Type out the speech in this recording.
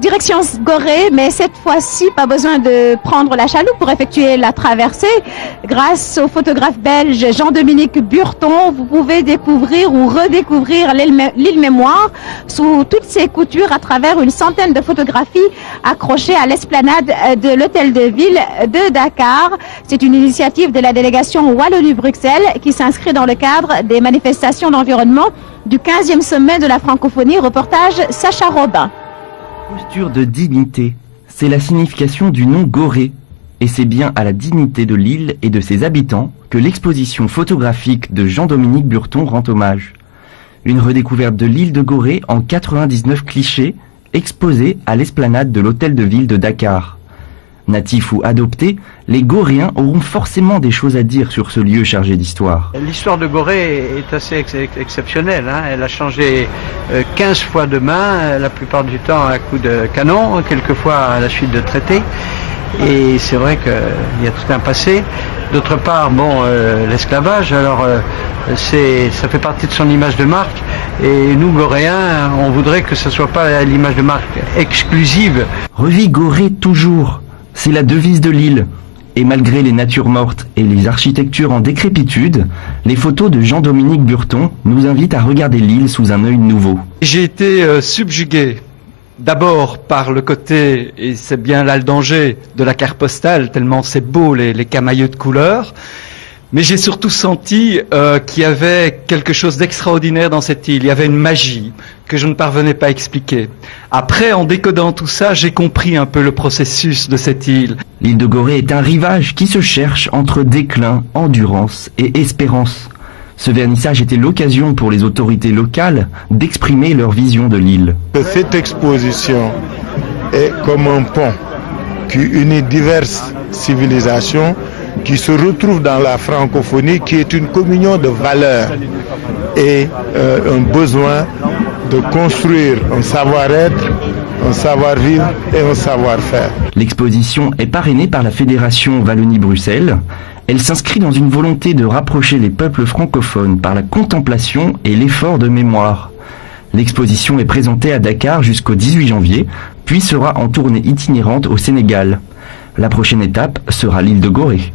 Direction Gorée, mais cette fois-ci, pas besoin de prendre la chaloupe pour effectuer la traversée. Grâce au photographe belge Jean-Dominique Burton, vous pouvez découvrir ou redécouvrir l'île Mémoire sous toutes ses coutures à travers une centaine de photographies accrochées à l'esplanade de l'hôtel de ville de Dakar. C'est une initiative de la délégation Wallonie-Bruxelles qui s'inscrit dans le cadre des manifestations d'environnement du 15e sommet de la francophonie. Reportage Sacha Robin. Posture de dignité, c'est la signification du nom Gorée. Et c'est bien à la dignité de l'île et de ses habitants que l'exposition photographique de Jean-Dominique Burton rend hommage. Une redécouverte de l'île de Gorée en 99 clichés, exposés à l'esplanade de l'hôtel de ville de Dakar. Natifs ou adoptés, les Goréens auront forcément des choses à dire sur ce lieu chargé d'histoire. L'histoire de Gorée est assez exceptionnelle. Elle a changé 15 fois de main, la plupart du temps à coups de canon, quelquefois à la suite de traités. Et c'est vrai qu'il y a tout un passé. D'autre part, l'esclavage, alors ça fait partie de son image de marque. Et nous, Goréens, on voudrait que ce ne soit pas l'image de marque exclusive. Revigorer toujours, c'est la devise de l'île. Et malgré les natures mortes et les architectures en décrépitude, les photos de Jean-Dominique Burton nous invitent à regarder l'île sous un œil nouveau. J'ai été subjugué. D'abord par le côté, et c'est bien là le danger, de la carte postale, tellement c'est beau les camailleux de couleurs. Mais j'ai surtout senti qu'il y avait quelque chose d'extraordinaire dans cette île. Il y avait une magie que je ne parvenais pas à expliquer. Après, en décodant tout ça, j'ai compris un peu le processus de cette île. L'île de Gorée est un rivage qui se cherche entre déclin, endurance et espérance. Ce vernissage était l'occasion pour les autorités locales d'exprimer leur vision de l'île. Cette exposition est comme un pont qui unit diverses civilisations, qui se retrouvent dans la francophonie, qui est une communion de valeurs et un besoin de construire un savoir-être, un savoir-vivre et un savoir-faire. L'exposition est parrainée par la Fédération Wallonie-Bruxelles. Elle s'inscrit dans une volonté de rapprocher les peuples francophones par la contemplation et l'effort de mémoire. L'exposition est présentée à Dakar jusqu'au 18 janvier, puis sera en tournée itinérante au Sénégal. La prochaine étape sera l'île de Gorée.